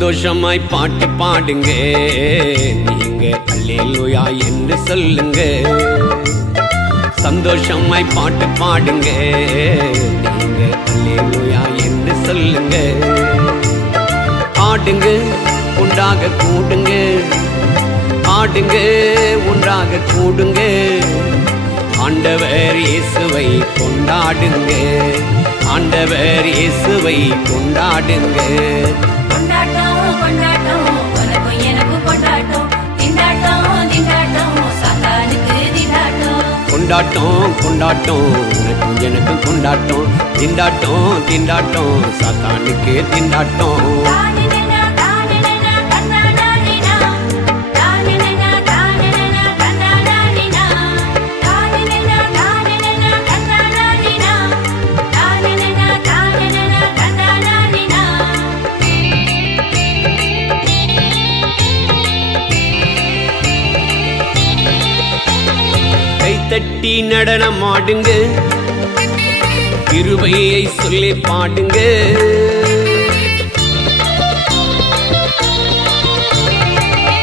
சந்தோஷமாய் பாட்டு பாடுங்க, நீங்க அல்லேலூயா என்று சொல்லுங்க. சந்தோஷமாய் பாட்டு பாடுங்க, நீங்க அல்லேலூயா என்று சொல்லுங்க. ஆடுங்க உண்டாக கூடுங்க, ஆடுங்க உண்டாக கூடுங்க. ஆண்டவர் இயேசுவை கொண்டாடுங்க, ஆண்டவர் இயேசுவை கொண்டாடுங்க. கொண்டாட்டம் கொண்டாட்டம் உனக்கும் எனக்கும் கொண்டாட்டம், திண்டாட்டம் திண்டாட்டம் சாத்தானுக்கு திண்டாட்டம். கொண்டாட்டம் கொண்டாட்டம் உனக்கும் எனக்கும் கொண்டாட்டம், திண்டாட்டம் திண்டாட்டம் சாத்தானுக்கு திண்டாட்டம். கைத்தட்டி நடனம் ஆடுங்க, கிருபையை சொல்லி பாடுங்க.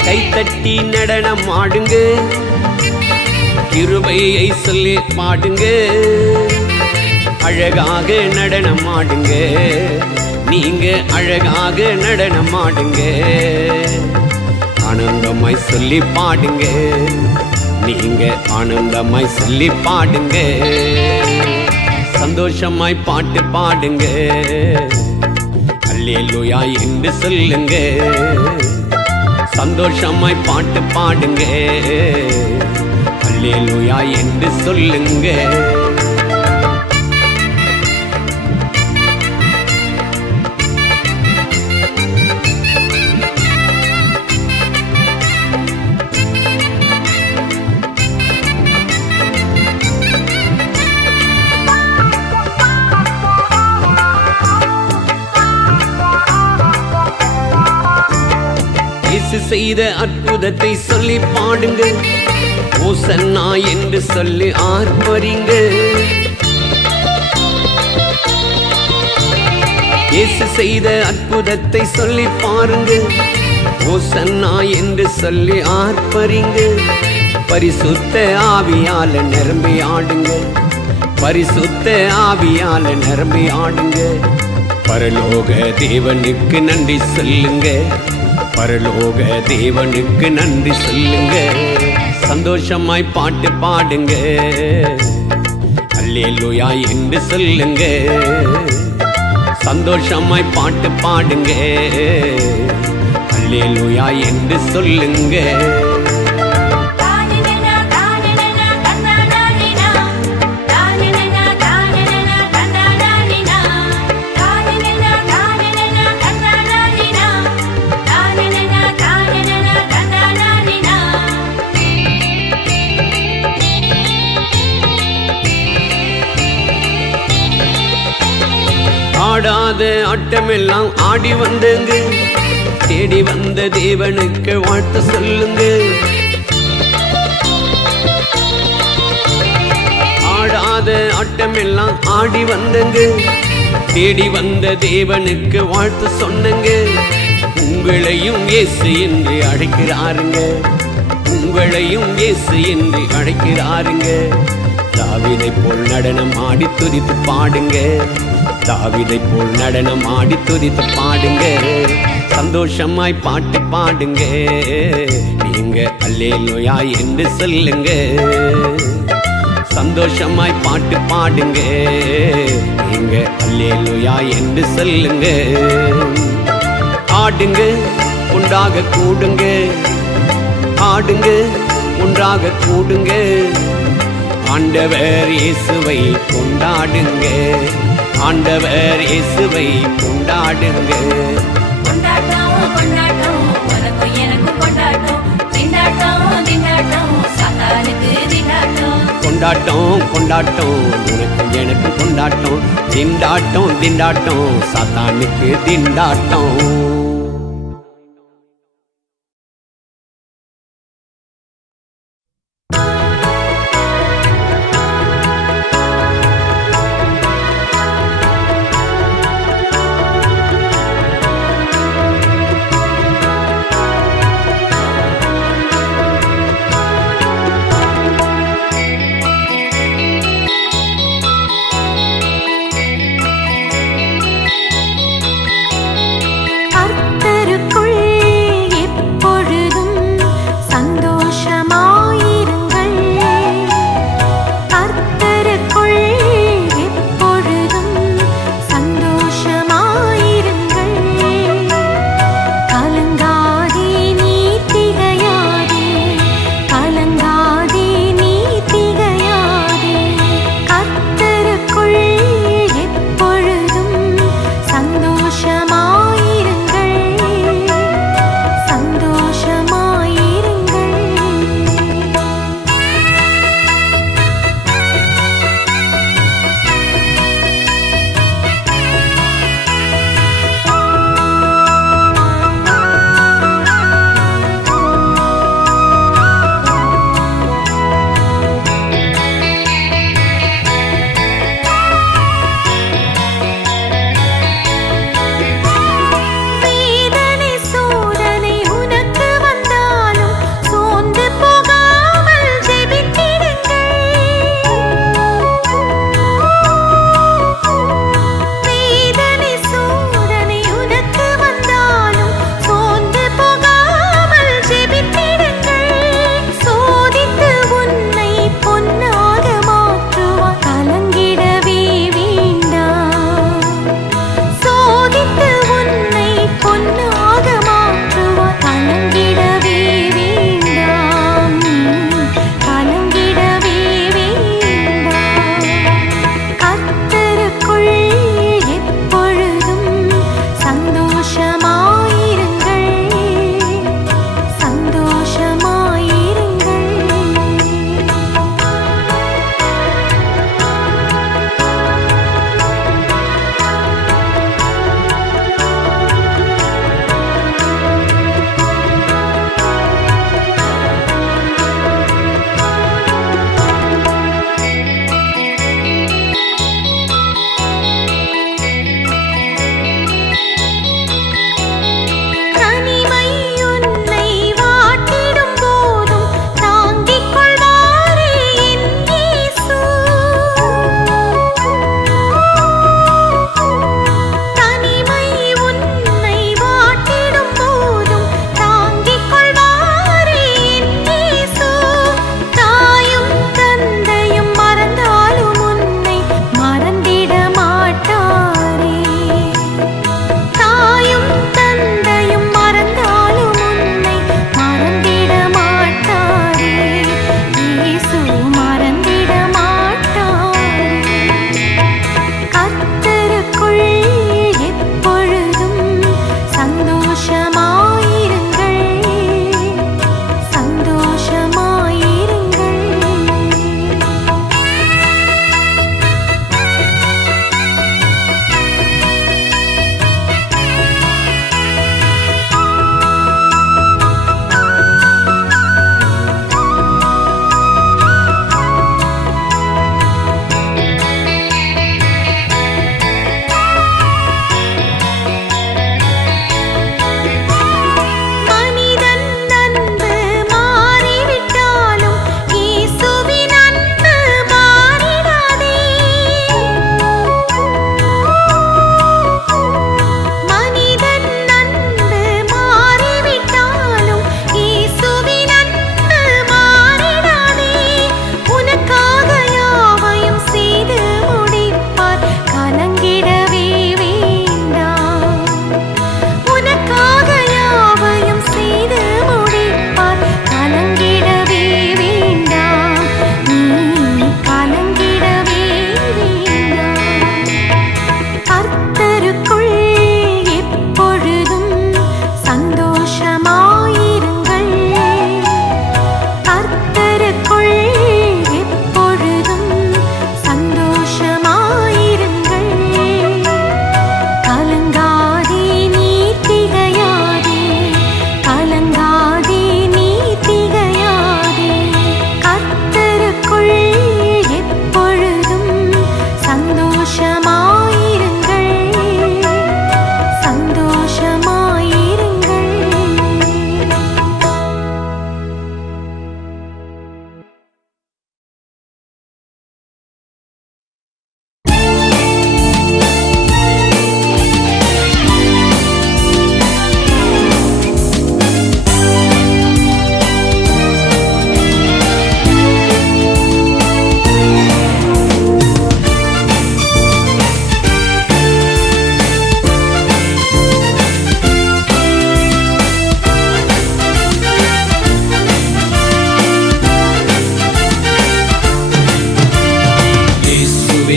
கைத்தட்டி நடனம் ஆடுங்க, கிருபையை சொல்லி பாடுங்க. அழகாக நடனம் ஆடுங்க, நீங்க அழகாக நடனம் ஆடுங்க. ஆனந்தமாய் சொல்லி பாடுங்க, நீங்க ஆனந்தமாய் சொல்லி பாடுங்க. சந்தோஷமாய் பாட்டு பாடுங்க, அல்லேலூயா என்று சொல்லுங்க. சந்தோஷமாய் பாட்டு பாடுங்க, அல்லேலூயா என்று சொல்லுங்க. இயேசு செய்த அற்புதத்தை சொல்லி பாடுங்க, ஓசன்னா என்று சொல்லி ஆர்ப்பரிங்க. இயேசு செய்த அற்புதத்தை சொல்லி பாருங்க, ஓசன்னா என்று சொல்லி ஆர்ப்பரிங்க. பரிசுத்த ஆவியால நிரம்பி ஆடுங்க, பரிசுத்த ஆவியால நிரம்பி ஆடுங்க. பரலோக தேவனுக்கு நன்றி சொல்லுங்க, பரலோக தேவனுக்கு நன்றி சொல்லுங்க. சந்தோஷமாய் பாட்டு பாடுங்க, அல்லேலூயா என்று சொல்லுங்க. சந்தோஷமாய் பாட்டு பாடுங்க, அல்லேலூயா என்று சொல்லுங்க. ஆடாத ஆட்டமெல்லாம் ஆடி வந்தங்க, தேடி வந்த தேவனுக்கு வாழ்த்து சொல்லுங்க. ஆடாத ஆட்டமெல்லாம் ஆடி வந்தங்க, தேடி வந்த தேவனுக்கு வாழ்த்து சொன்னங்க. உங்களையும் இயேசு என்று அழைக்கிறாருங்க, உங்களையும் இயேசு என்று அழைக்கிறாருங்க. தாவீதை போல் நடனம் ஆடி துதித்து பாடுங்க, தாவீதை போல் நடனம் ஆடி துதித்து பாடுங்க. சந்தோஷமாய் பாட்டு பாடுங்க, நீங்க அல்லேலூயா என்று சொல்லுங்க. சந்தோஷமாய் பாட்டு பாடுங்க, நீங்க அல்லேலூயா என்று சொல்லுங்க. ஆடுங்க உண்டாக கூடுங்க, ஆடுங்க ஒன்றாக கூடுங்க. ஆண்டவர் இயேசுவை கொண்டாடுங்க, ஆண்டவர் இயேசுவை கொண்டாடுங்க. கொண்டாட்டம் கொண்டாட்டம் உனக்கும் எனக்கும் கொண்டாட்டம், திண்டாட்டம் திண்டாட்டம் சாத்தானுக்கு திண்டாட்டம். கொண்டாட்டம் கொண்டாட்டம் உனக்கும் எனக்கும் கொண்டாட்டம், திண்டாட்டம் திண்டாட்டம் சாத்தானுக்கு திண்டாட்டம்.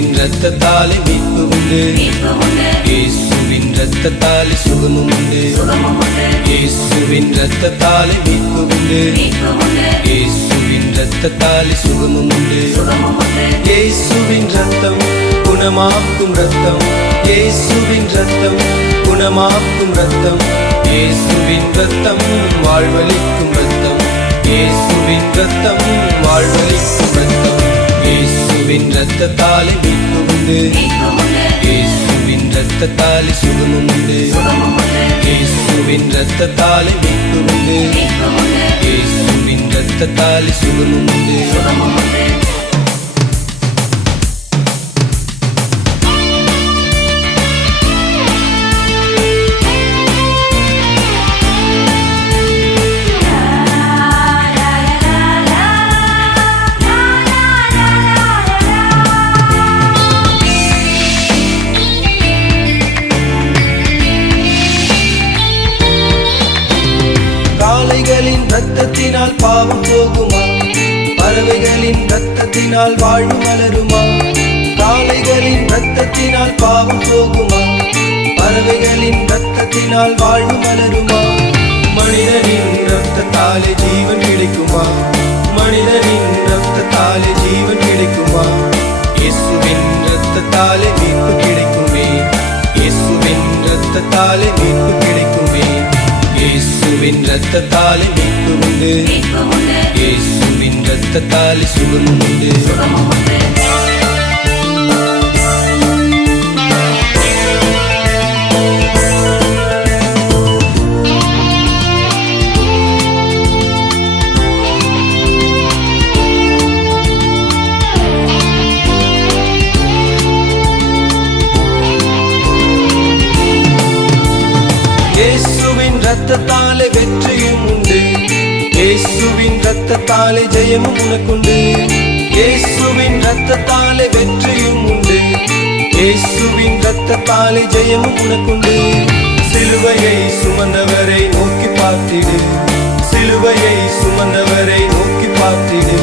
இயேசுவின் இரத்தத்தாலே மீட்பு உண்டு, மீட்பு உண்டு, இயேசுவின் இரத்தத்தாலே சுகமும் உண்டு, சுகமும் உண்டு, இயேசுவின் இரத்தத்தாலே மீட்பு உண்டு, மீட்பு உண்டு, இயேசுவின் இரத்தத்தாலே சுகமும் உண்டு. சுகமும் உண்டு. இயேசுவின் இரத்தம் குணமாக்கும் இரத்தம், இயேசுவின் இரத்தம் குணமாக்கும் இரத்தம், இயேசுவின் இரத்தம் வாழ்வளிக்கும் இரத்தம், இயேசுவின் இரத்தம் வாழ்வளிக்கும் இரத்தம். இயேசுவின் இரத்தத்தாலே மீட்பு உண்டு, மீட்பு உண்டு, இயேசுவின் இரத்தத்தாலே சுகமும் உண்டு, சுகமும் உண்டு, இயேசுவின் இரத்தத்தாலே மீட்பு உண்டு, மீட்பு உண்டு, இயேசுவின் இரத்தத்தாலே சுகமும் உண்டு. சுகமும் உண்டு. காளைகளின் இரத்தத்தினால் பாவம் போகுமா? பறவைகளின் இரத்தத்தினால் வாழ்வு மலருமா? காளைகளின் இரத்தத்தினால் பாவம் போகுமா? பறவைகளின் இரத்தத்தினால் வாழ்வு மலருமா? மனிதனின் இரத்தத்தாலே ஜீவன் கிடைக்குமா? மனிதனின் இரத்தத்தாலே ஜீவன் கிடைக்குமா? இயேசுவின் இரத்தத்தாலே மீட்பு கிடைக்குமே, இயேசுவின் இரத்தத்தாலே மீட்பு கிடைக்குமே. இயேசுவின் இரத்தத்தாலே மீட்பு உண்டு, மீட்பு உண்டு, இயேசுவின் இரத்தத்தாலே சுகமும் உண்டு. சுகமும் உண்டு. இயேசுவின் இரத்தத்தாலே வெற்றியும் உண்டு, இயேசுவின் இரத்தத்தாலே ஜெயமும் உனக்குண்டு. இயேசுவின் இரத்தத்தாலே வெற்றியும் உண்டு, இயேசுவின் இரத்தத்தாலே ஜெயமும் உனக்குண்டு. சிலுவையை சுமந்தவரை நோக்கி பார்த்திடு, சிலுவையை சுமந்தவரை நோக்கி பார்த்திடு.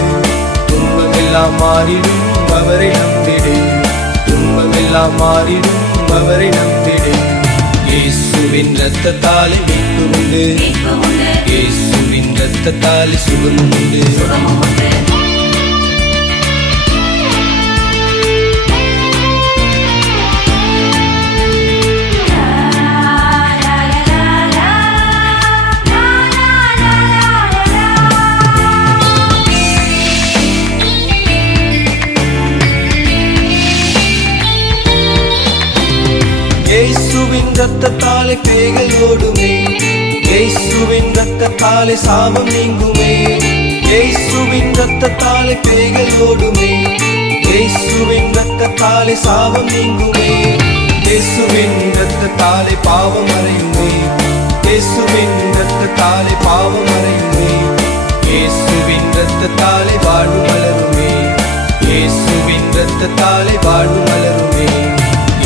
துன்பமெல்லாம் மாறிடும் அவரை நம்பிடு, துன்பமெல்லாம் மாறிடும் அவரை நம்பிடு. இயேசுவின் இரத்தத்தாலே மீட்பு உண்டு, மீட்பு உண்டு, இயேசுவின் இரத்தத்தாலே சுகமும் உண்டு. சுகமும் உண்டு. இயேசுவின் இரத்தத்தாலே பேய்கள் ஓடுமே, இயேசுவின் இரத்தத்தாலே சாபம் நீங்குமே. இயேசுவின் இரத்தத்தாலே பேய்கள் ஓடுமே, இயேசுவின் இரத்தத்தாலே சாபம் நீங்குமே. இயேசுவின் இரத்தத்தாலே பாவம் மறையுமே, இயேசுவின் இரத்தத்தாலே பாவம் மறையுமே. இயேசுவின் இரத்தத்தாலே வாழ்வு மலருமே, இயேசுவின் இரத்தத்தாலே வாழ்வு மலருமே.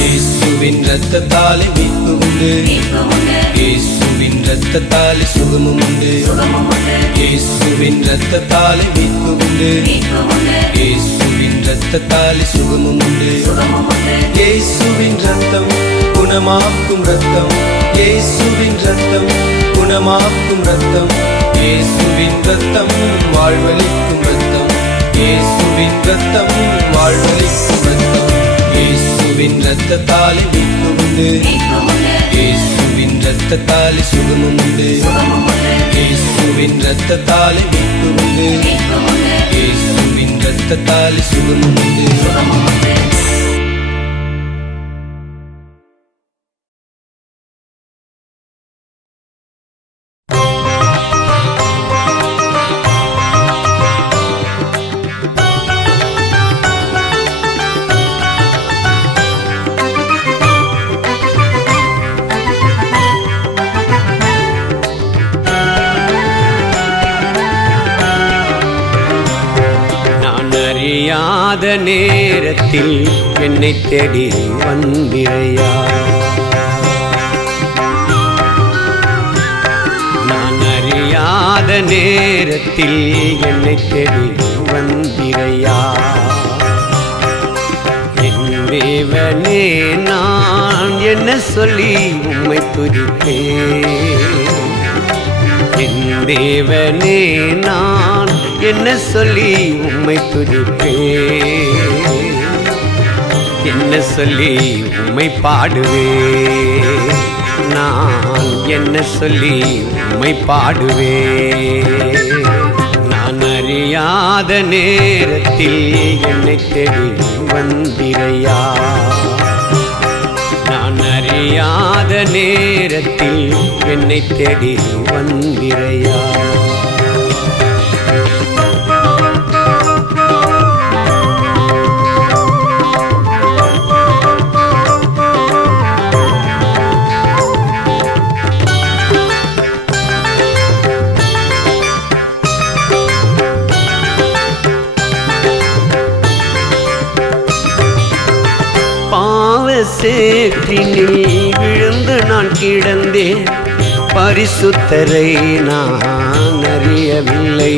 இயேசுவின் இரத்தத்தாலே மீட்பு உண்டு, மீட்பு உண்டு, இயேசுவின் இரத்தத்தாலே சுகமும் உண்டு, சுகமும் உண்டு, இயேசுவின் இரத்தத்தாலே மீட்பு உண்டு, மீட்பு உண்டு, இயேசுவின் இரத்தத்தாலே சுகமும் உண்டு. சுகமும் உண்டு. இயேசுவின் இரத்தம் குணமாக்கும் இரத்தம், இயேசுவின் இரத்தம் குணமாக்கும் இரத்தம், இயேசுவின் இரத்தம் வாழ்வளிக்கும் இரத்தம், இயேசுவின் இரத்தம் வாழ்வளிக்கும் இரத்தம். இயேசுவின் இரத்தத்தாலே மீட்பு உண்டு, மீட்பு உண்டு, இயேசுவின் இரத்தத்தாலே சுகமும் உண்டு, சுகமும் உண்டு, இயேசுவின் இரத்தத்தாலே மீட்பு உண்டு, மீட்பு உண்டு, இயேசுவின் இரத்தத்தாலே சுகமும் உண்டு. சுகமும் உண்டு. அறியாத நேரத்தில் என்னை தேடி வந்திரையா, நான் அறியாத நேரத்தில் என்னை தேடி வந்திரையா. என் தேவனே நான் என்ன சொல்லி உம்மை துதிப்பேன். என் தேவனே நான் என்ன சொல்லி உம்மை துதிப்பேன். என்ன சொல்லி உம்மை பாடுவேன். நான் என்ன சொல்லி உம்மை பாடுவேன். நான் அறியாத நேரத்தில் என்னை தேடி வந்திரையா. நான் அறியாத நேரத்தில் என்னை தேடி வந்திரையா. சேற்றினில் விழுந்து நான் கிடந்தேன். பரிசுத்தரை நான் அறியவில்லை.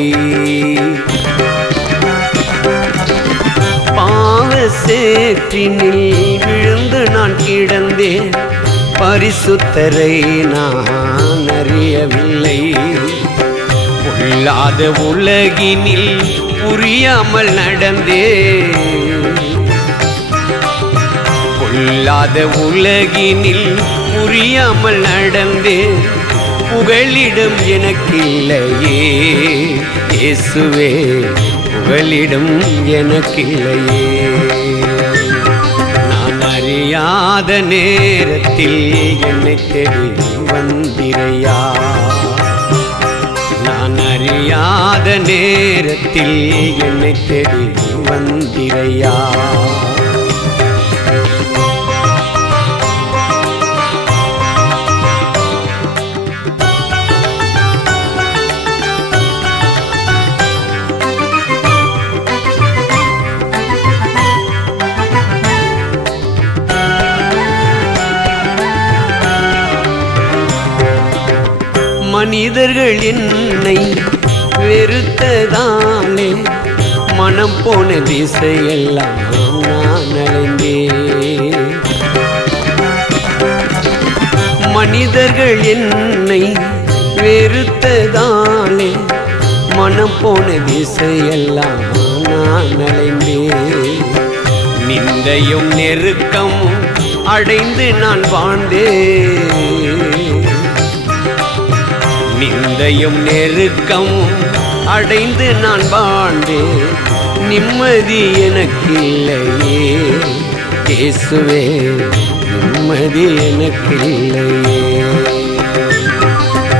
பாவ சேற்றினில் விழுந்து நான் கிடந்தேன். பரிசுத்தரை நான் அறியவில்லை. பொல்லாத உலகினில் புரியாமல் நடந்தேன். பொல்லாத உலகினில் புரியாமல் நடந்தேன். புகலிடம் எனக்கில்லையே இயேசுவே, புகலிடம் எனக்கில்லையே. நான் அறியாத நேரத்தில் என்னை தேடி வந்திரையா. நான் அறியாத நேரத்தில் என்னை தேடி வந்திரையா. மனிதர்கள் என்னை வெறுத்ததானே மனம் போன திசையெல்லாம் நான் அலைந்தேன். மனிதர்கள் என்னை வெறுத்ததானே மனம் போன திசையெல்லாம் நான் அலைந்தேன். நிந்தையும் நெருக்கமும் அடைந்து நான் வாழ்ந்தேன். நிந்தையும் நெருக்கமும் அடைந்து நான் வாழ்ந்தேன். நிம்மதி எனக்கில்லையே இயேசுவே, நிம்மதி எனக்கில்லையே.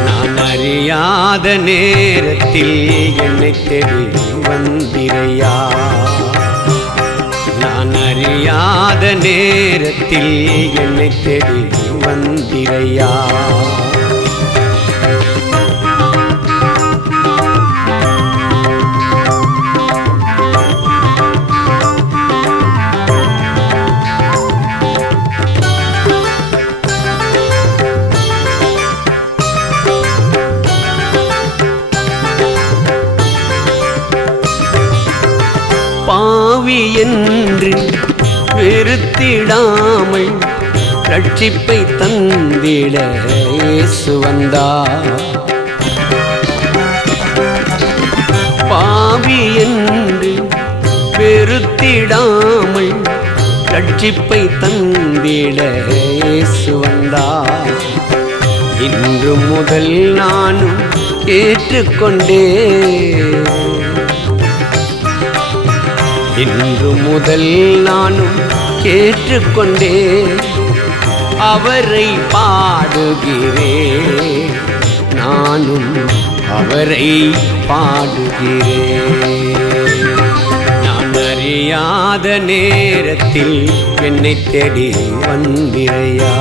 நான் அறியாத நேரத்தில் என்னை தேடி வந்திரையா. நான் அறியாத நேரத்தில் என்னை தேடி வந்திரையா. பாவி என்று வெறுத்திடாமல் ரட்சிப்பை தந்திட இயேசு வந்தார். பாவி என்று வெறுத்திடாமல் ரட்சிப்பை தந்திட இயேசு வந்தார். இன்று முதல் நானும் ஏற்றுக்கொண்டேன். இன்று முதல் நானும் கேட்டுக்கொண்டேன். அவரை பாடுகிறேன். நானும் அவரை பாடுகிறேன். நான் அறியாத நேரத்தில் என்னை தேடி வந்திரையா.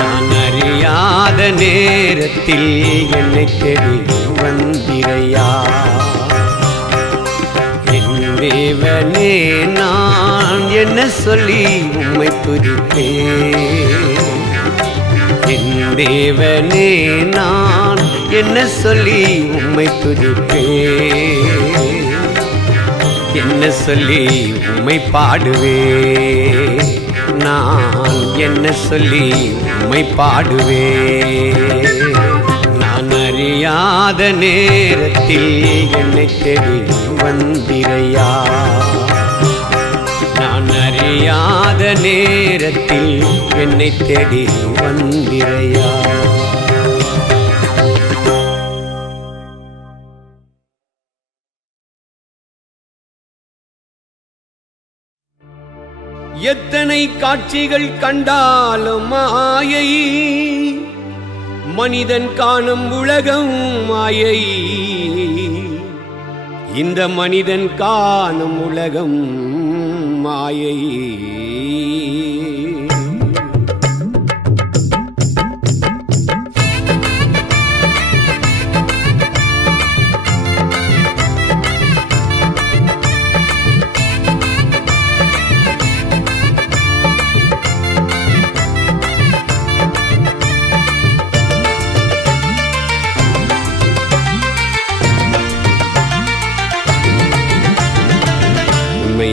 நான் அறியாத நேரத்தில் என்னை தேடி வந்திரையா. என் தேவனே நான் என்ன சொல்லி உம்மை துதிப்பேன். என் தேவனே நான் என்ன சொல்லி உம்மை துதிப்பேன். என்ன என்ன சொல்லி உம்மை பாடுவே, நான் என்ன சொல்லி உம்மை பாடுவே. நான் அறியாத நேரத்தில் என்னை தேடி வந்திரையா, நான் அறியாத நேரத்தில் என்னை தேடி வந்திரையா. எத்தனை காட்சிகள் கண்டாலும் மாயை, மனிதன் காணும் உலகம் மாயை, இந்த மனிதன் காணும் உலகம் மாயை.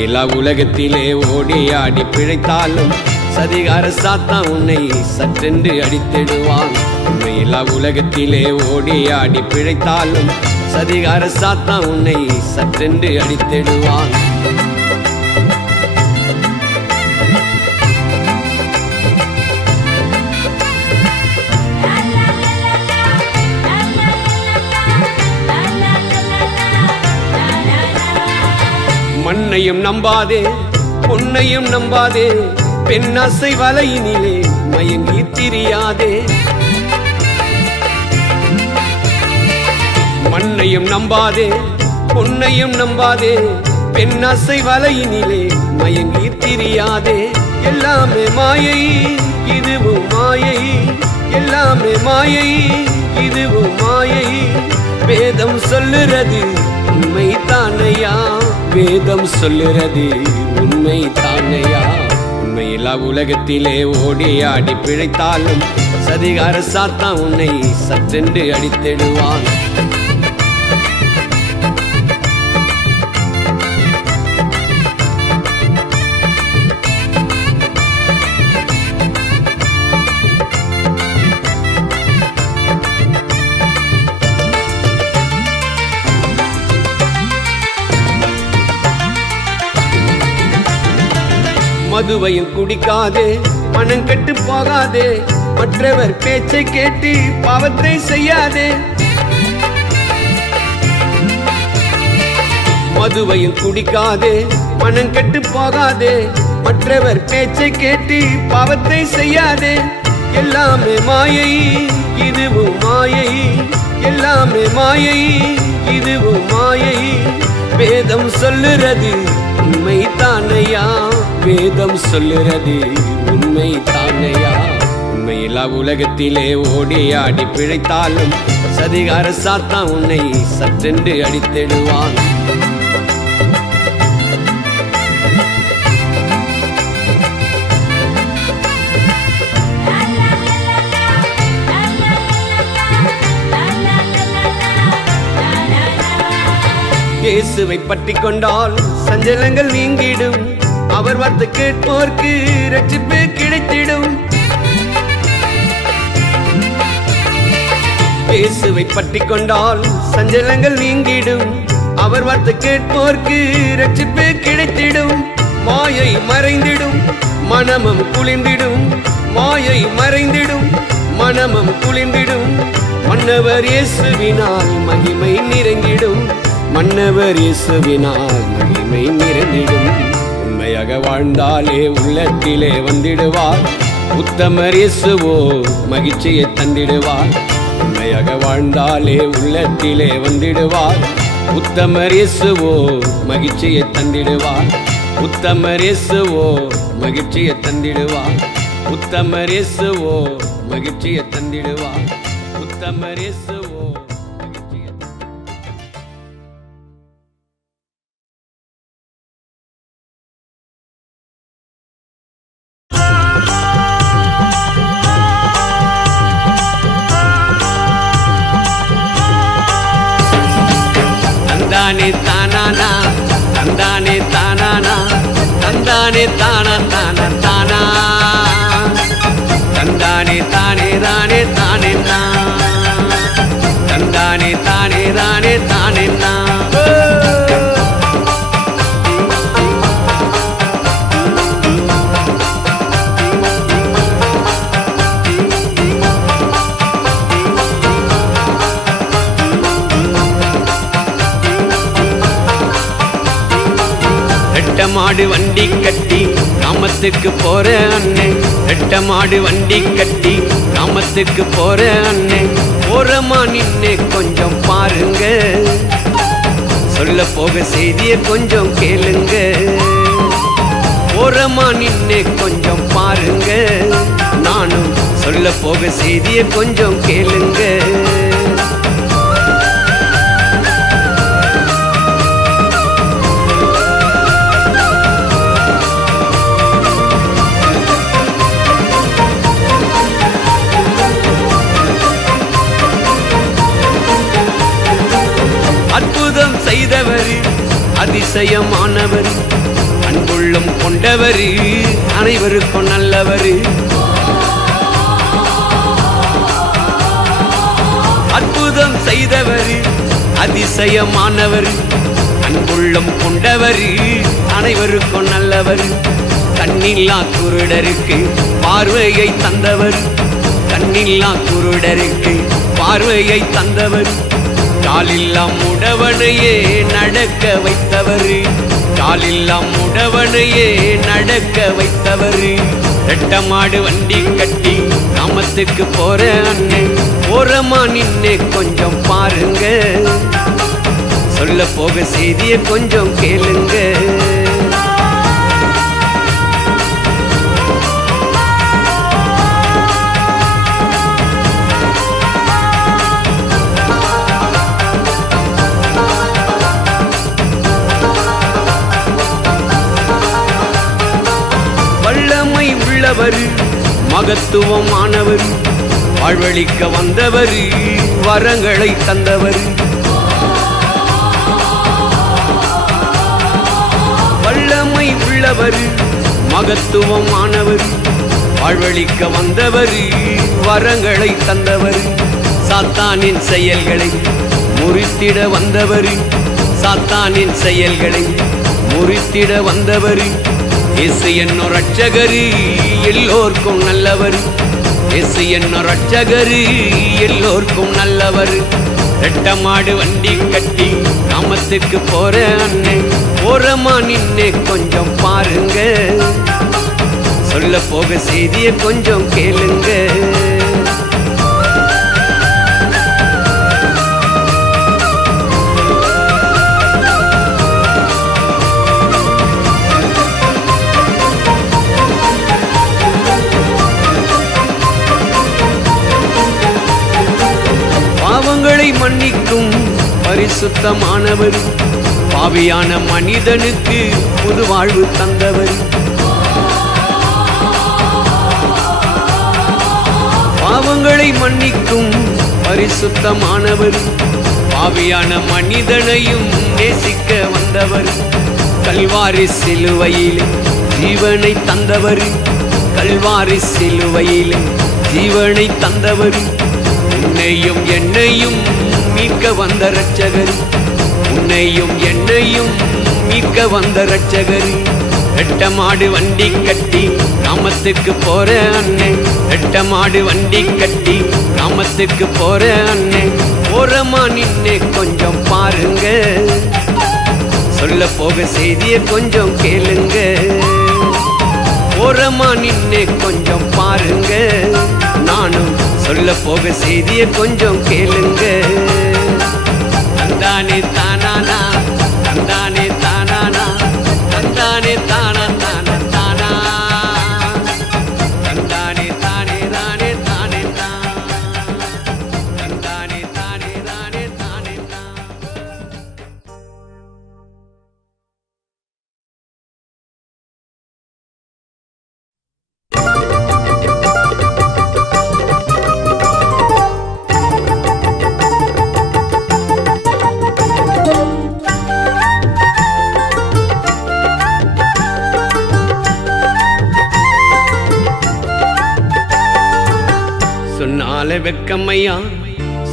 எல்லா உலகத்திலே ஓடி ஆடி பிழைத்தாலும் சதிகார சாத்தான் உன்னை சற்றென்று அடித்திடுவான். உண்மை எல்லா உலகத்திலே ஓடி ஆடி பிழைத்தாலும் சதிகார சாத்தான் உன்னை சற்றென்று அடித்திடுவான். மண்ணையும் நம்பாதே பொன்னையும் நம்பாதே, பெண்ணாசை வலையினிலே மயங்கி திரியாதே. மண்ணையும் நம்பாதே பொன்னையும் நம்பாதே, பெண்ணாசை வலையினிலே மயங்கி திரியாதே. எல்லாமே மாயை இதுவும் மாயை, எல்லாமே மாயை இதுவும் மாயை. வேதம் சொல்லுறது உண்மை தானையா, வேதம் சொல்லுறது உண்மை தானையா. உண்மையில்லா உலகத்திலே ஓடி ஆடி பிழைத்தாலும் சதிகார சாத்தான் உன்னை சற்றென்று அடித்திடுவான். மதுவையும் குடிக்காதே, மனம் கெட்டு போகாதே, மற்றவர் பேச்சை கேட்டு பாவத்தை செய்யாதே. மதுவையும் குடிக்காதே, மனம் கெட்டு போகாதே, மற்றவர் பேச்சை கேட்டு பாவத்தை செய்யாதே. எல்லாமே மாயை இதுவும் மாயை, எல்லாமே மாயை இதுவும் மாயை. வேதம் சொல்லுறது உண்மை தானையா, வேதம் சொல்லுறது உண்மை தானையா. உண்மையில்லா உலகத்திலே ஓடி ஆடி பிழைத்தாலும் சதிகார சாத்தான் உன்னை சற்றென்று அடித்திடுவான். இயேசுவை பற்றி கொண்டால் சஞ்சலங்கள் நீங்கிடும், அவர் வார்த்தை கேட்போர்க்கு ரட்சிப்பு கிடைத்திடும். இயேசுவை பற்றி கொண்டால் சஞ்சலங்கள் நீங்கிடும், அவர் வார்த்தை கேட்போர்க்கு ரட்சிப்பு கிடைத்திடும். மாயை மறைந்திடும் மனமும் குளிர்ந்திடும், மாயை மறைந்திடும் மனமும் குளிர்ந்திடும். மன்னவர் இயேசுவினால் மகிமை நிறைந்திடும், மன்னவர் இயேசுவினால் மகிமை நிறைந்திடும். உண்மையாக வாழ்ந்தாலே உள்ளத்திலே வந்திடுவார், உத்தமர் இயேசுவோ மகிழ்ச்சியை தந்திடுவார். உண்மையாக வாழ்ந்தாலே உள்ளத்திலே வந்திடுவார், உத்தமர் இயேசுவோ மகிழ்ச்சியை தந்திடுவார். உத்தமர் இயேசுவோ மகிழ்ச்சியை தந்திடுவார், உத்தமர் இயேசுவோ மகிழ்ச்சியை தந்திடுவார். உத்தமர் இயேசுவோ மகிழ்ச்சியை தானே தானானா தந்தானே தானானா தந்தானே தானா தானா தானா தந்தானே தானே தானே தானே தந்தானே தானே தானே தானே மாடு வண்டி கட்டி கிராமத்துக்கு போற அண்ணே ரெட்ட மாடு வண்டி கட்டி கிராமத்துக்கு போற அண்ணே ஓரமா நின்னு கொஞ்சம் பாருங்க சொல்ல போக செய்திய கொஞ்சம் கேளுங்க ஓரமா நின்னு கொஞ்சம் பாருங்க நானும் சொல்ல போக செய்திய கொஞ்சம் கேளுங்க அற்புதம் செய்தவர் அதிசயமானவர் அன்புள்ளம் கொண்டவர் அனைவருக்கும் நல்லவர் அற்புதம் செய்தவர் அதிசயமானவர் அன்புள்ளம் கொண்டவர் அனைவருக்கும் நல்லவர் கண்ணில்லா குருடருக்கு பார்வையை தந்தவர் கண்ணில்லா குருடருக்கு பார்வையை தந்தவர் காலில்லா முடவனையே நடக்க வைத்தவர் காலில்லா முடவனையே நடக்க வைத்தவர் ரெட்ட மாடு வண்டி கட்டி கிராமத்துக்கு போற அண்ணே ஓரமா நின்னு கொஞ்சம் பாருங்க சொல்ல போக செய்திய கொஞ்சம் கேளுங்க வல்லமை உள்ளவர் மகத்துவமானவர் வாழ்வழிக்க வந்தவர் வரங்களை தந்தவர் வல்லமை உள்ளவர் மகத்துவமானவர் வாழ்வழிக்க வந்தவர் வரங்களை தந்தவர் சாத்தானின் செயல்களை முறித்திட வந்தவர் சாத்தானின் செயல்களை முறித்திட வந்தவர் இயேசு என்னும் ரட்சகர் எல்லோர்க்கும் நல்லவர் இயேசு என்னும் ரட்சகர் எல்லோர்க்கும் நல்லவர் ரெட்ட மாடு வண்டி கட்டி கிராமத்துக்கு போற அண்ணே ஓரமா நின்னு கொஞ்சம் பாருங்க சொல்ல போக செய்திய கொஞ்சம் கேளுங்க பாவங்களை மன்னிக்கும் பரிசுத்தமானவர் பாவியான மனிதனுக்கு புது வாழ்வு தந்தவர் பாவங்களை மன்னிக்கும் பரிசுத்தமானவர் பாவியான மனிதனையும் நேசிக்க வந்தவர் கல்வாரி சிலுவையிலே ஜீவனை தந்தவர் கல்வாரி சிலுவையிலே ஜீவனை தந்தவர் உன்னையும் என்னையும் மீட்க வந்த ரட்சகர் உன்னையும் என்னையும் மீட்க வந்த ரட்சகர் ரெட்ட மாடு வண்டி கட்டி கிராமத்துக்கு போற அண்ணே ரெட்ட மாடு வண்டி கட்டி கிராமத்துக்கு போற அண்ணே ஓரமா நின்னு கொஞ்சம் பாருங்க சொல்ல போக செய்திய கொஞ்சம் கேளுங்க ஓரமா நின்னு கொஞ்சம் பாருங்க நானும் சொல்ல போக செய்திய கொஞ்சம் கேளுங்க தந்தானே தானானா தந்தானே தானானா தந்தானே தானா தானா தானா தந்தானே தானே தானே தானே தந்தானே தானே தானே தானே வெக்கமையா,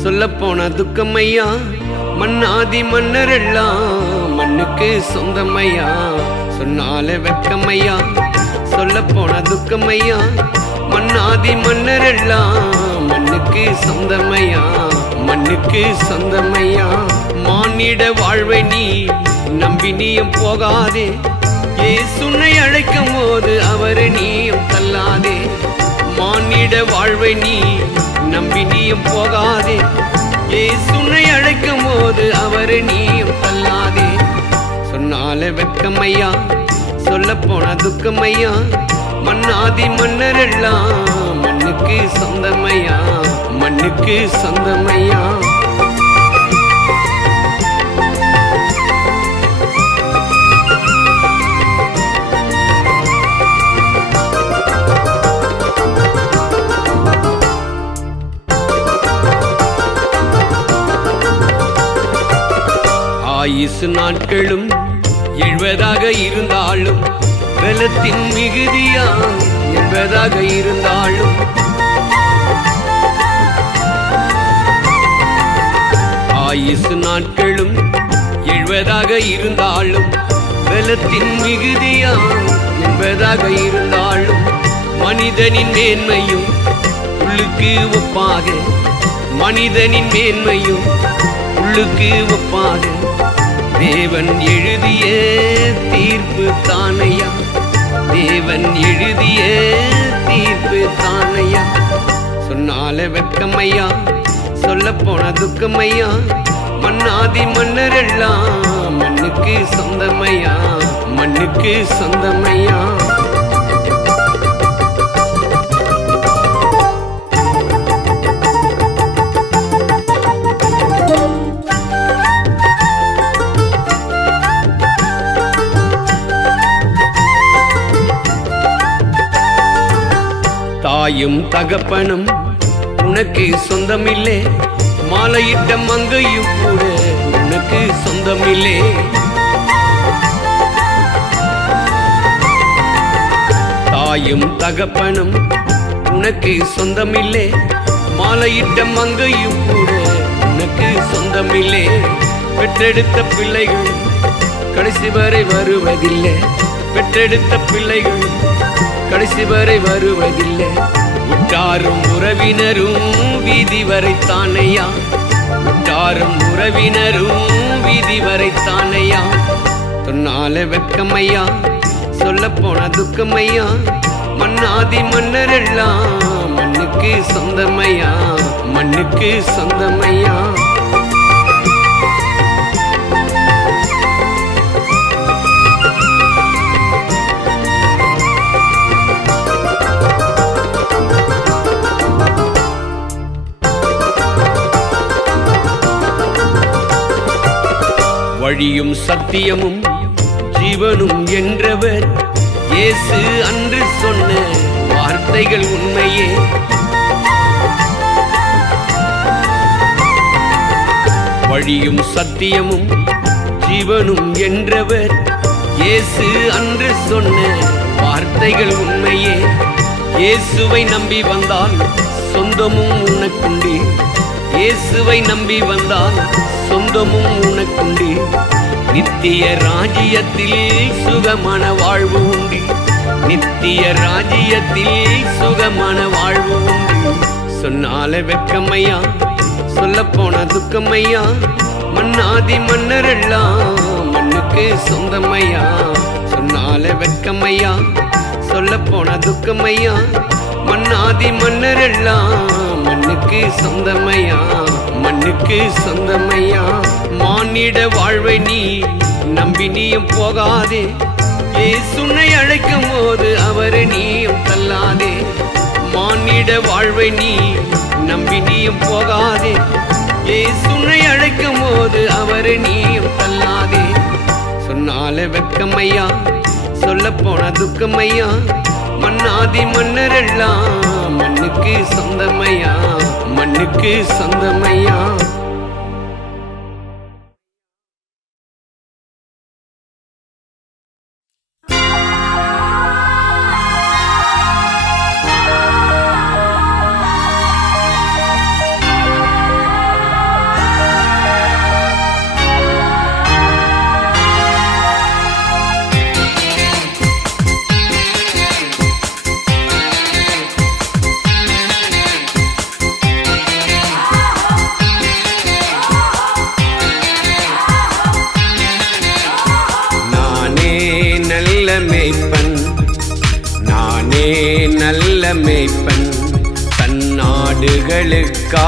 சொல்ல போன துக்கமையா, மன்னாதி மன்னரெல்லாம் மண்ணுக்கு சொந்தமையா. சொன்னால வெக்கமையா, சொல்ல போன துக்கமையா, மன்னாதி மன்னரெல்லாம் மண்ணுக்கு சொந்தமையா, மண்ணுக்கு சொந்தமையா. மானிட வாழ்வை நீ நம்பி நீயும் போகாதே, இயேசுனை அழைக்கும் போது அவரை நீயும் தள்ளாதே. மானிட வாழ்வை நீ நம்பி நீயும் போகாதே, இயேசுனை அழைக்கும் போது அவரை நீயும் தள்ளாதே. சொன்னால வெக்கமையா, சொல்ல போன துக்கமையா, மன்னாதி மன்னரெல்லாம் மண்ணுக்கு சொந்தமையா, மண்ணுக்கு சொந்தமையா. ஆயுசு நாட்களும் 70 இருந்தாலும், பலத்தின் மிகுதியா 80 இருந்தாலும், ஆயுசு நாட்களும் 70 இருந்தாலும், பலத்தின் மிகுதியா 80 இருந்தாலும், மனிதனின் மேன்மையும் உள்ளுக்கு ஒப்பாக, மனிதனின் மேன்மையும் உள்ளுக்கு ஒப்பாக, தேவன் எழுதிய தீர்ப்பு தானையா, தேவன் எழுதிய தீர்ப்பு தானையா. சொன்னால வெக்கமையா, சொல்ல போன துக்கமையா, மன்னாதி மன்னரெல்லாம் மண்ணுக்கு சொந்தமையா, மண்ணுக்கு சொந்தமையா. தாயும் தகப்பனும் உனக்கு சொந்தமில்லே, மாலையிட்ட மங்கையும் கூட உனக்கு சொந்தமில்லே. தாயும் தகப்பனும் உனக்கு சொந்தமில்லே, மாலையிட்ட மங்கையும் கூட உனக்கு சொந்தமில்லே. பெற்றெடுத்த பிள்ளைகள் கடைசி வரை வருவதில்லை, பெற்றெடுத்த பிள்ளைகள் கடைசி வரை வருவதில்லை. உற்றாரும் உறவினரும் வீதி வரை தானையா, உற்றாரும் உறவினரும் வீதி வரை தானையா. சொன்னால வெக்கமையா, சொல்ல போன துக்கமையா, மன்னாதி மன்னரெல்லாம் மண்ணுக்கு சொந்தமையா, மண்ணுக்கு சொந்தமையா. வழியும் சத்தியமும் ஜீவனும் என்றவர் இயேசு அன்று சொன்ன வார்த்தைகள் உண்மையே. வழியும் சத்தியமும் ஜீவனும் என்றவர் இயேசு அன்று சொன்ன வார்த்தைகள் உண்மையே. இயேசுவை நம்பி வந்தால் சொந்தமும் உனக்குண்டு, இயேசுவை நம்பி வந்தால் சொந்தமும் உனக்குண்டு. நித்திய ராஜ்யத்தில் சுகமான வாழ்வு உண்டு, நித்திய ராஜ்யத்தில் சுகமான வாழ்வு உண்டு. சொன்னால வெக்கமையா, சொல்ல போன துக்கமையா, மன்னாதி மன்னரெல்லாம் மண்ணுக்கு சொந்தமையா. சொன்னால வெக்கமையா, சொல்ல போன துக்கமையா, மன்னாதி மன்னரெல்லாம் மண்ணுக்கு சொந்தமையா, மண்ணுக்கு சொந்தமையா. மானிட வாழ்வை நீ நம்பி நீயும் போகாதே, இயேசுனை அழைக்கும் போது அவரை நீயும் தள்ளாதே. மானிட வாழ்வை நீ நம்பி நீயும் போகாதே, இயேசுனை அழைக்கும் போது அவரை நீயும் தள்ளாதே. சொன்னால வெக்கமையா, சொல்ல போன துக்கமையா, மன்னாதி மன்னரெல்லாம் மண்ணுக்கு சொந்தமையா, மண்ணுக்கு சொந்தமையா. மேய்ப்பன் தன்னாடுகளுக்கா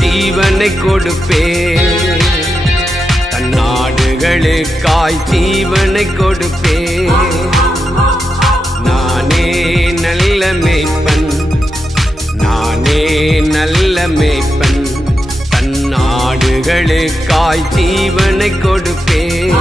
ஜீவனை கொடுப்பேன் தன்னாடுகளுக்காய் ஜீவனை கொடுப்பேன் நானே நல்ல மேய்ப்பன் நானே நல்ல மேய்ப்பன் தன்னாடுகளுக்காய் ஜீவனை கொடுப்பேன்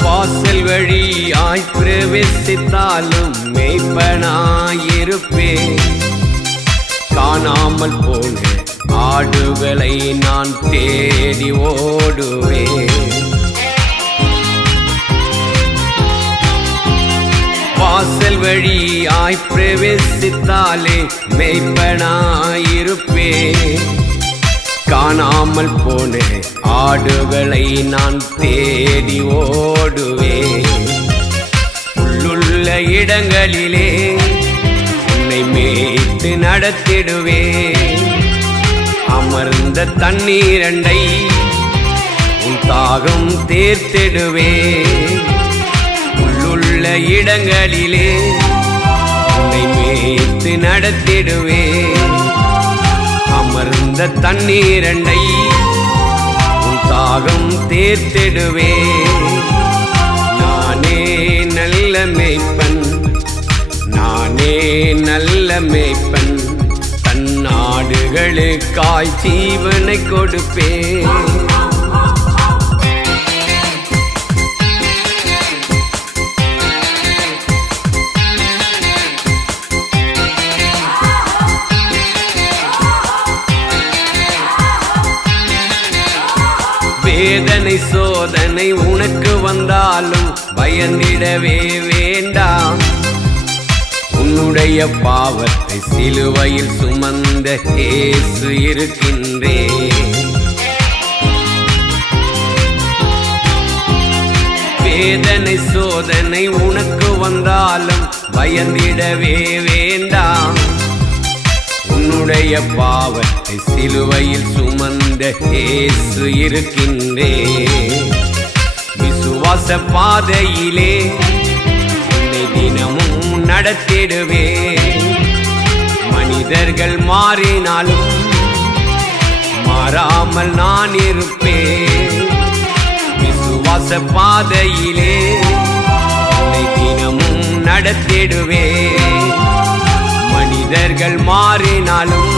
வாசல் வழியாய் பிரவேசித்தாலும் மேய்ப்பனாயிருப்பேன் காணாமல் போன ஆடுகளை நான் தேடி ஓடுவேன் வாசல் வழியாய் பிரவேசித்தாலே மேய்ப்பனாயிருப்பேன் காணாமல் போன ஆடுகளை நான் தேடி ஓடுவேன் உள்ளுள்ள இடங்களிலே உன்னை மேய்த்து நடத்திடுவேன் அமர்ந்த தண்ணீரண்டை உன் தாகம் தீர்த்திடுவேன் உள்ளுள்ள இடங்களிலே உன்னை மேய்த்து நடத்திடுவேன் அமர்ந்த தண்ணீரண்டை உன் தாகம் தீர்த்திடுவேன் நானே நல்ல மேய்ப்பன் நானே நல்ல மேய்ப்பன் தன்னாடுகளுக்காய் ஜீவனை கொடுப்பேன் வேதனை சோதனை உனக்கு வந்தாலும் பயந்திடவே வேண்டாம் உன்னுடைய பாவத்தை சிலுவையில் சுமந்த இயேசு இருக்கின்றேன் வேதனை சோதனை உனக்கு வந்தாலும் பயந்திடவே வேண்டாம் உன்னுடைய பாவத்தை சிலுவையில் சுமந்த இயேசு இருக்கின்றேன் விசுவாச பாதையிலே உன்னை தினமும் நடத்திடுவேன் மனிதர்கள் மாறினாலும் மாறாமல் நான் இருப்பேன் விசுவாச பாதையிலே உன்னை தினமும் நடத்திடுவேன் மனிதர்கள் மாறினாலும்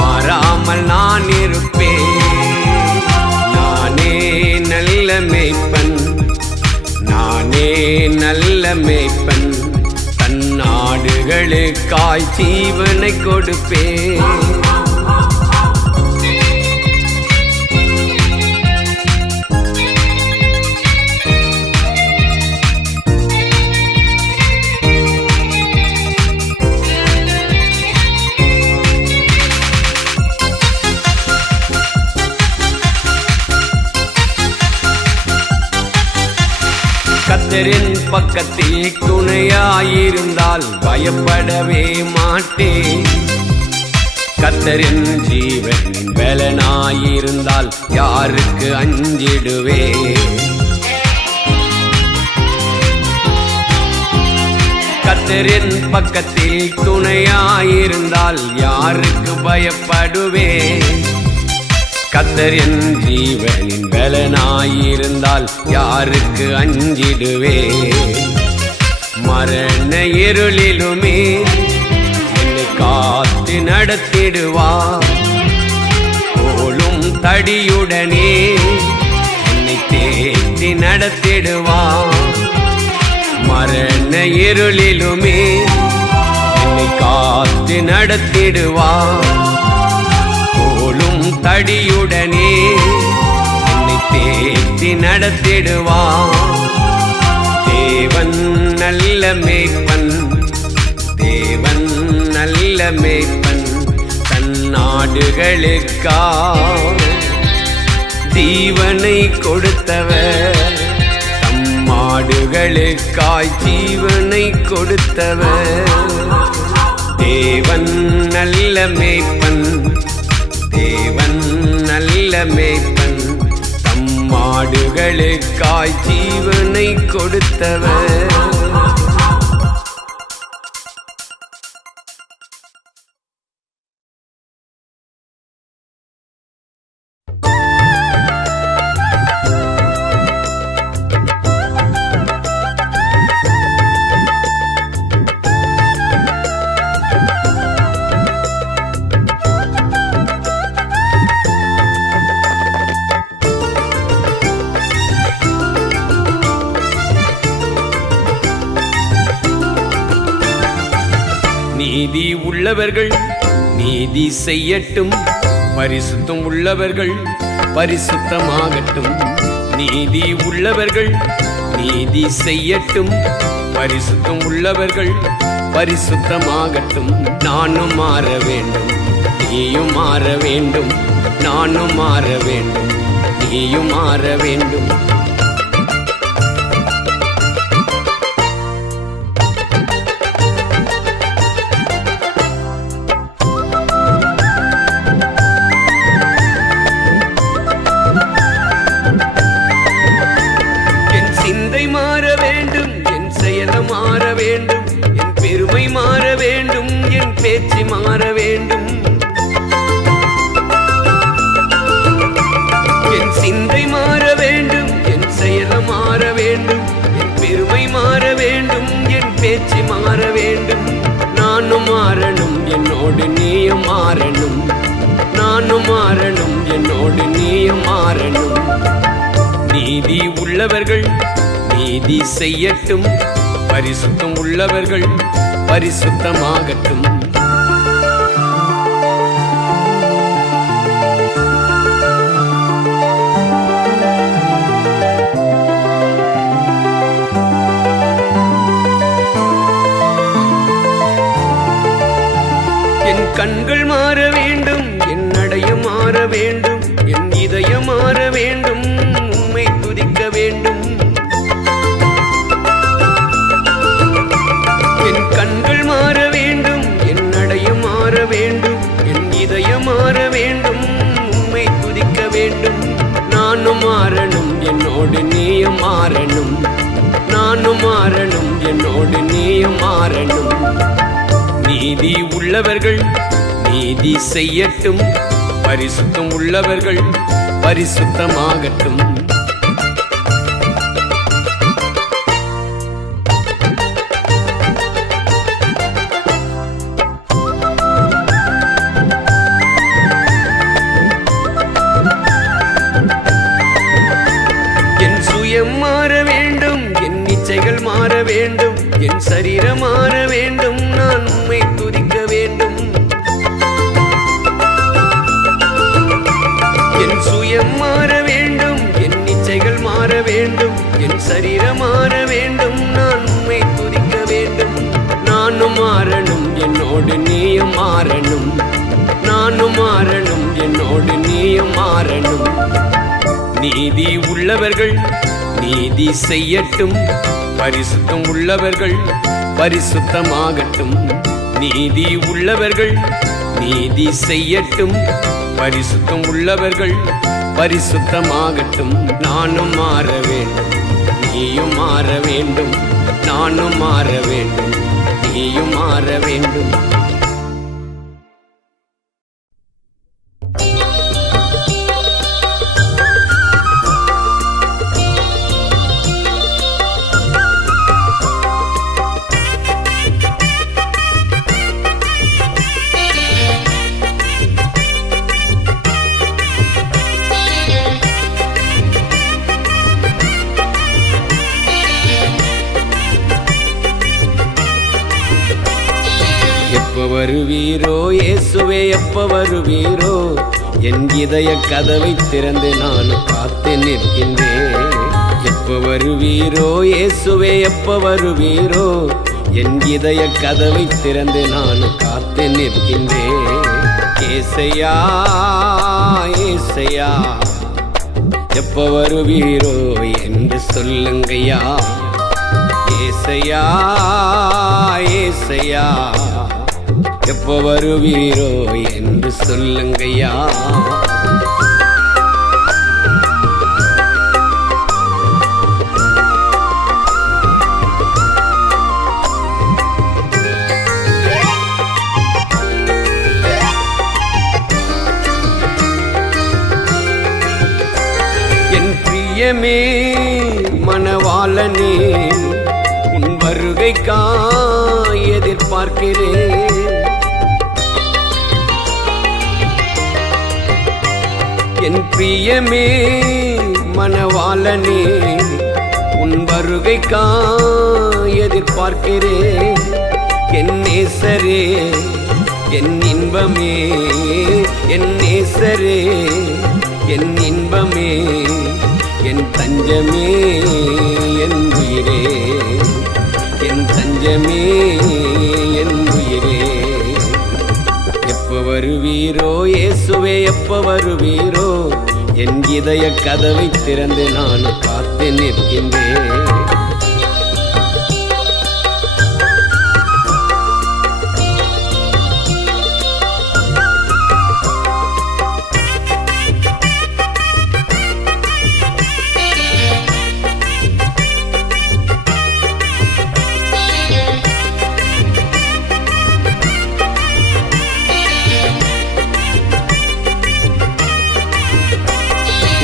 மாறாமல் நான் இருப்பேன் நானே நல்ல மேய்ப்பன் நானே நல்ல மேய்ப்பன் தன்னாடுகளுக்காய் ஜீவனை கொடுப்பேன் கர்த்தரின் பக்கத்தில் துணையாயிருந்தால் பயப்படவே மாட்டேன் கர்த்தரின் ஜீவனின் பலனாயிருந்தால் யாருக்கு அஞ்சிடுவேன் கர்த்தரின் பக்கத்தில் துணையாயிருந்தால் யாருக்கு பயப்படுவேன் கர்த்தரின் ஜீவனின் பலனாயிருந்தால் யாருக்கு அஞ்சிடுவேன் மரண இருளிலுமே என்னை காத்து நடத்திடுவார் கோலும் தடியுடனே என்னை தேற்றி நடத்திடுவார் மரண இருளிலுமே என்னை காத்து நடத்திடுவார் கோலும் தடியுடனே என்னை தேற்றி நடத்திடுவார் தேவன் நல்ல மேய்ப்பன் தேவன் நல்ல மேய்ப்பன் தன் நாடுகளுக்கா ஜீவனை கொடுத்தவர், தம் மாடுகளுக்காய் ஜீவனை கொடுத்தவர். தேவன் நல்ல மேய்ப்பன், தேவன் நல்ல மேய்ப்பன், தம் மாடுகளுக்காய் ஜீவனை கொடுத்தவர். நீதி உள்ளவர்கள் நீதி செய்யட்டும், பரிசுத்தம் உள்ளவர்கள் பரிசுத்தமாகட்டும். நீதி உள்ளவர்கள் நீதி செய்யட்டும், பரிசுத்தம் உள்ளவர்கள் பரிசுத்தமாகட்டும். நானும் மாற வேண்டும், நீயும் மாற வேண்டும், நானும் மாற வேண்டும், நீயும் மாற வேண்டும். மாற வேண்டும், என் பெருமை மாற வேண்டும், என் பேச்சு மாற வேண்டும். என் சிந்தை மாற வேண்டும், என் செயல் மாற வேண்டும், என் பெருமை மாற வேண்டும், என் பேச்சு மாற வேண்டும். நானும் மாறணும், என்னோடு நீயும் மாறணும், நானும் மாறணும், என்னோடு நீயும் மாறணும். நீதி உள்ளவர்கள் நீதி செய்யட்டும், பரிசுத்தம் உள்ளவர்கள் பரிசுத்தமாகட்டும். என் கண்கள் மாற வேண்டும், என் நடையம் மாற வேண்டும், என் இதயம் மாற வேண்டும், உம்மை துதிக்க வேண்டும். என் கண்கள் மாற வேண்டும், என் நடையம் மாற வேண்டும், என் இதயம் மாற வேண்டும், உம்மை துதிக்க வேண்டும். நானும் மாறணும், என்னோடு நீயும் மாறணும், நானும் மாறணும், என்னோடு நீயும் மாறணும். நீதி உள்ளவர்கள் நீதி செய்யட்டும், பரிசுத்தம் உள்ளவர்கள் பரிசுத்தமாகட்டும். என் சுயம் மாற வேண்டும், என் இச்சைகள் மாற வேண்டும், என் சரீரம் மாற வேண்டும், நான் உம்மை துதிக்க வேண்டும். என் சுயம் மாற வேண்டும், என் இச்சைகள் மாற வேண்டும், என் சரீரம் மாற வேண்டும், நான் உம்மை துதிக்க வேண்டும். நானும் மாறணும், என்னோடு நீயும் மாறணும், நானும் மாறணும், என்னோடு நீயும் மாறணும். நீதி உள்ளவர்கள் நீதி செய்யட்டும், பரிசுத்தம் உள்ளவர்கள் பரிசுத்தமாகட்டும். நீதி உள்ளவர்கள் நீதி செய்யட்டும், பரிசுத்தம் உள்ளவர்கள் பரிசுத்தமாகட்டும். நானும் மாற வேண்டும், நீயும் மாற வேண்டும், நானும் மாற வேண்டும், நீயும் மாற வேண்டும். எப்ப வருவீரோ இயேசுவே, எப்ப வருவீரோ? என் இதய கதவை திறந்து நான் காத்து நிற்கின்றேன். எப்ப வருவீரோ இயேசுவே, எப்ப வருவீரோ? என் இதய கதவை திறந்து நான் காத்து நிற்கின்றேன். ஏசையா ஏசையா எப்ப வருவீரோ என்று சொல்லுங்கய்யா. ஏசையா ஏசையா எப்ப வருவீரோ என்று சொல்லுங்கய்யா. என் பிரியமே மணவாளனே, உன் வருகைக்காய் எதிர்பார்க்கிறேன். என் பிரியமே மணவாளனே, உன் வருகைக்காய் எதிர்பார்க்கிறேன். என் நேசரே என் இன்பமே, என் நேசரே என் இன்பமே, என் தஞ்சமே என் உயிரே, என் தஞ்சமே என் உயிரே. எப்ப வருவீரோ இயேசுவே, எப்ப வருவீரோ? என் இதய கதவை திறந்து நான் காத்து நிற்கின்றேன்.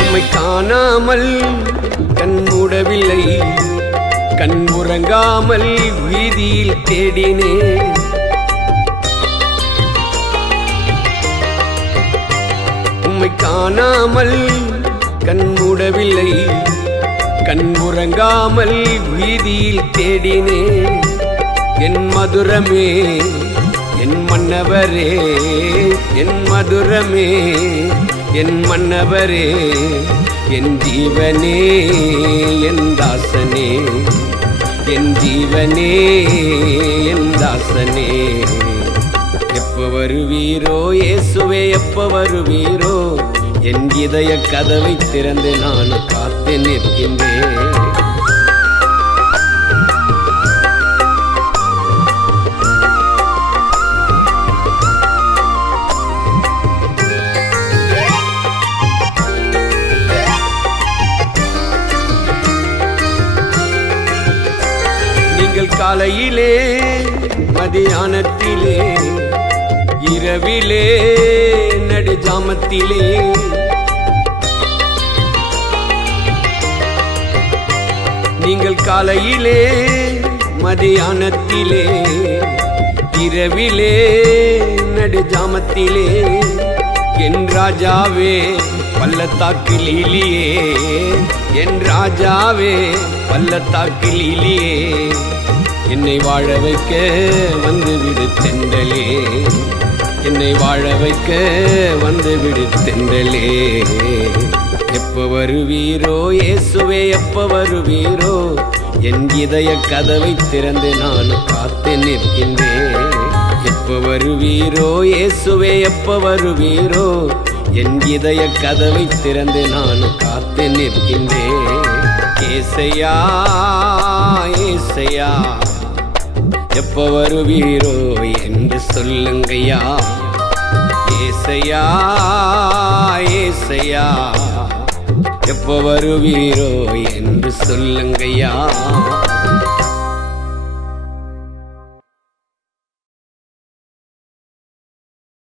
உம்மை காணாமல் கண் மூடவில்லை, கண் உறங்காமல் வீதியில் தேடினேன். உம்மை காணாமல் கண் மூடவில்லை, கண் உறங்காமல் வீதியில் தேடினேன். என் மதுரமே என் மன்னவரே, என் மதுரமே என் மன்னவரே, என் ஜீவனே என் தாசனே, என் ஜீவனே என் தாசனே. எப்ப வருவீரோ இயேசுவே, எப்ப வருவீரோ? என் இதய கதவை திறந்து நான் காத்து நிற்கின்றேன். நீங்கள் காலையிலே மதியானத்திலே இரவிலே நடுஜாமத்திலே நீங்கள் காலையிலே மதியானத்திலே இரவிலே நடுஜாமத்திலே என் ராஜாவே பள்ளத்தாக்கிலே, என் ராஜாவே பள்ளத்தாக்கிலே என்னை வாழ வைக்க வந்துவிடு தென்றலே, என்னை வாழ வைக்க வந்துவிடு தென்றலே. எப்ப வருவீரோ இயேசுவே, எப்ப வருவீரோ? என் இதய கதவை திறந்து நான் காத்து நிற்கின்றேன். எப்ப வருவீரோ இயேசுவே, எப்ப வருவீரோ? என் இதய கதவை திறந்து நான் காத்து நிற்கின்றேன். ஏசையா ஏசையா எப்ப வருவீரோ என்று சொல்லுங்கய்யா. ஏசையா ஏசையா எப்ப வருவீரோ என்று சொல்லுங்கய்யா.